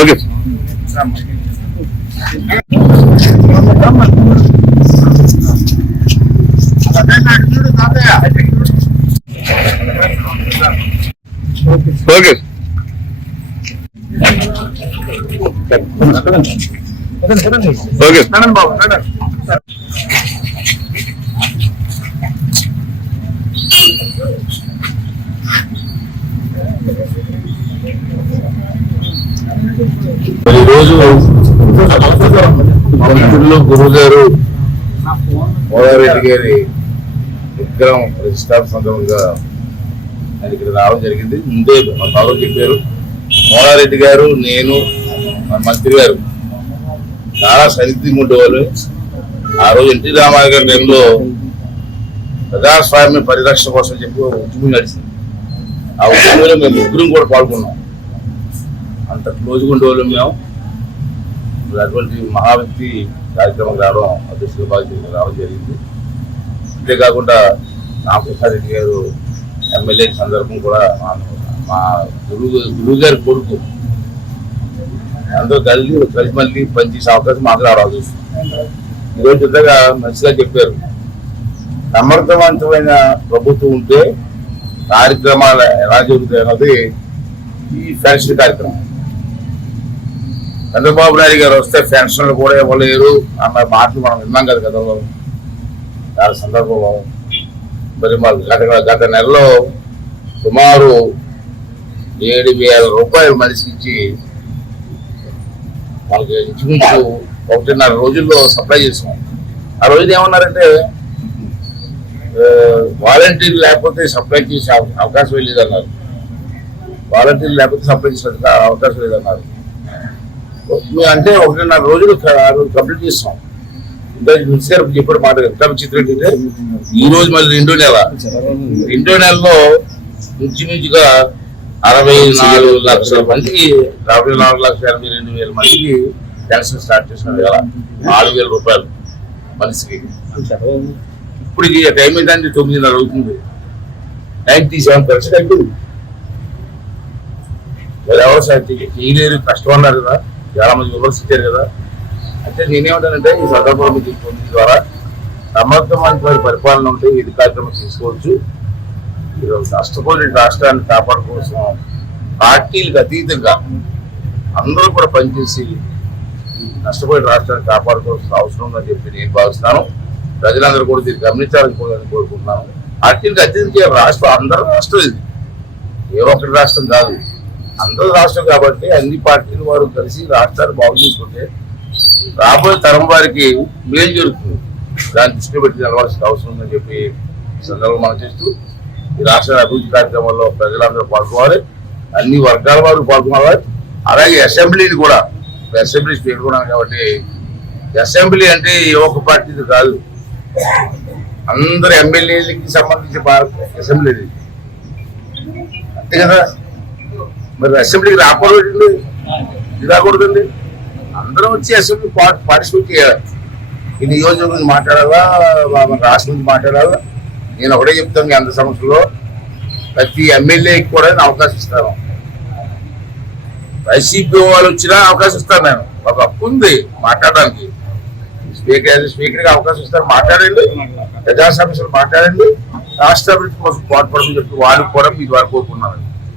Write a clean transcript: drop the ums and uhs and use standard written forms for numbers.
Okay okay okay ఈరోజు మంత్రులు గురువు గారు మోదారెడ్డి గారి విగ్రహం ప్రతిష్టాపన సందర్భంగా ఆయన ఇక్కడ రావడం జరిగింది. ముందే మా బాబు చెప్పారు, మోదారెడ్డి గారు, నేను, మా మంత్రి గారు చాలా సన్నిహితంగా ఉండేవాళ్ళు. ఆ రోజు ఎన్టీ రామారావు గారి టైంలో ప్రజాస్వామ్య పరిరక్షణ కోసం చెప్పి ఉద్యమం నడిచింది. ఆ ఉద్యమంలో మేము ముగ్గురం కూడా పాల్గొన్నాం. అంత క్లోజ్గా ఉండేవాళ్ళం మేము. అటువంటి మహా వ్యక్తి కార్యక్రమం రావడం అదృష్టంగా బాగా రావడం జరిగింది. అంతేకాకుండా రామప్రసాద్ రెడ్డి గారు ఎమ్మెల్యే సందర్భం కూడా మా గురువు గారి కొడుకు అందరూ కలిసి మళ్ళీ పనిచేసే అవకాశం మాకు రావాలి. ఈరోజు ఇంతగా మంచిగా చెప్పారు, సమర్థవంతమైన ప్రభుత్వం ఉంటే కార్యక్రమాలు ఎలా జరుగుతాయి అన్నది ఈ పెన్షన్ కార్యక్రమం. చంద్రబాబు నాయుడు గారు వస్తే పెన్షన్లు కూడా ఇవ్వలేరు అన్న మాటలు మనం విన్నాం కదా గతంలో. చాలా సందర్భంలో మరి మాకు గత నెలలో సుమారు 7,000 రూపాయలు మనిషికి ఇచ్చి మనకి ఇంచుమించు 1.5 రోజుల్లో సప్లై చేసాం. ఆ రోజున ఏమన్నారంటే వాలంటీర్లు లేకపోతే సప్లై చేసే అవకాశం లేదన్నారు. వాలంటీర్లు లేకపోతే సప్లై చేసే అవకాశం లేదన్నారు. అంటే 1.5 రోజులు కంప్లీట్ చేస్తాం. ఇంకా మినిస్టర్ చెప్పాడు మాట ఎంత విచిత్రం ఏంటంటే ఈ రోజు మళ్ళీ రెండో నెలలో ఇంచుమించుగా 64 లక్షల మందికి 44,82,000 మందికి పెన్షన్ స్టార్ట్ చేసినారు కదా, 4,000 రూపాయలు మనిషికి. ఇప్పుడు ఈ టైం ఏంటంటే 9:30 అవుతుంది, 97% అయిపోయింది. ఎవరు చేయలేరు, కష్టం అన్నారు కదా, చాలా మంది విమర్శించారు కదా. అంటే నేనేమంటానంటే ఈ సందర్భంలో దీని ద్వారా సమర్థవంతమైన పరిపాలన ఉంటే ఇది కార్యక్రమం తీసుకోవచ్చు. ఈరోజు నష్టపోయిన రాష్ట్రాన్ని కాపాడు కోసం పార్టీలకు అతీతంగా అందరూ కూడా పనిచేసి నష్టపోయిన రాష్ట్రాన్ని కాపాడుకోవాల్సిన అవసరం ఉందని చెప్పి నేను భావిస్తాను. ప్రజలందరూ కూడా దీన్ని గమనించాలని కోరుకుంటున్నాను. పార్టీలకు అతీతంగా రాష్ట్రం అందరూ రాష్ట్రం, ఇది ఏ ఒక్కటి రాష్ట్రం కాదు, అందరూ రాష్ట్రం. కాబట్టి అన్ని పార్టీల వారు కలిసి రాష్ట్రాన్ని బాగు చేసుకుంటే రాబోయే తరం వారికి మేలు జరుగుతుంది. దాన్ని దృష్టి పెట్టి నిలవాల్సిన అవసరం ఉందని చెప్పి సందర్భంగా మనం చేస్తూ ఈ రాష్ట్ర అభివృద్ధి కార్యక్రమాల్లో ప్రజలందరూ పాల్గొవాలి, అన్ని వర్గాల వారు పాల్గొనాలి. అలాగే అసెంబ్లీని కూడా, అసెంబ్లీ స్పీకర్ కూడా కాబట్టి అసెంబ్లీ అంటే ఏ ఒక్క పార్టీది కాదు, అందరు ఎమ్మెల్యేలకి సంబంధించి అసెంబ్లీ అంతే కదా. మరి అసెంబ్లీకి రాకూడదండి, ఇది రాకూడదండి, అందరం వచ్చి అసెంబ్లీ పార్టిసిపేట్ చేయాలి. ఈ నియోజకవర్గం గురించి మాట్లాడాలా, మన రాష్ట్రం గురించి మాట్లాడాలా. నేను ఒకటే చెప్తాను, అంత సమస్యలో ప్రతి ఎమ్మెల్యేకి కూడా నేను అవకాశం ఇస్తాను. వైసీపీ వాళ్ళు వచ్చినా అవకాశం ఇస్తాను. నేను ఒక హక్కు ఉంది మాట్లాడడానికి. స్పీకర్గా అవకాశం ఇస్తాను, మాట్లాడండి, ప్రజా సమస్యలు మాట్లాడండి, రాష్ట్ర అభివృద్ధి కోసం పాటుపడమని చెప్పి వాళ్ళు కూడా మీ ద్వారా కోరుకున్నాను.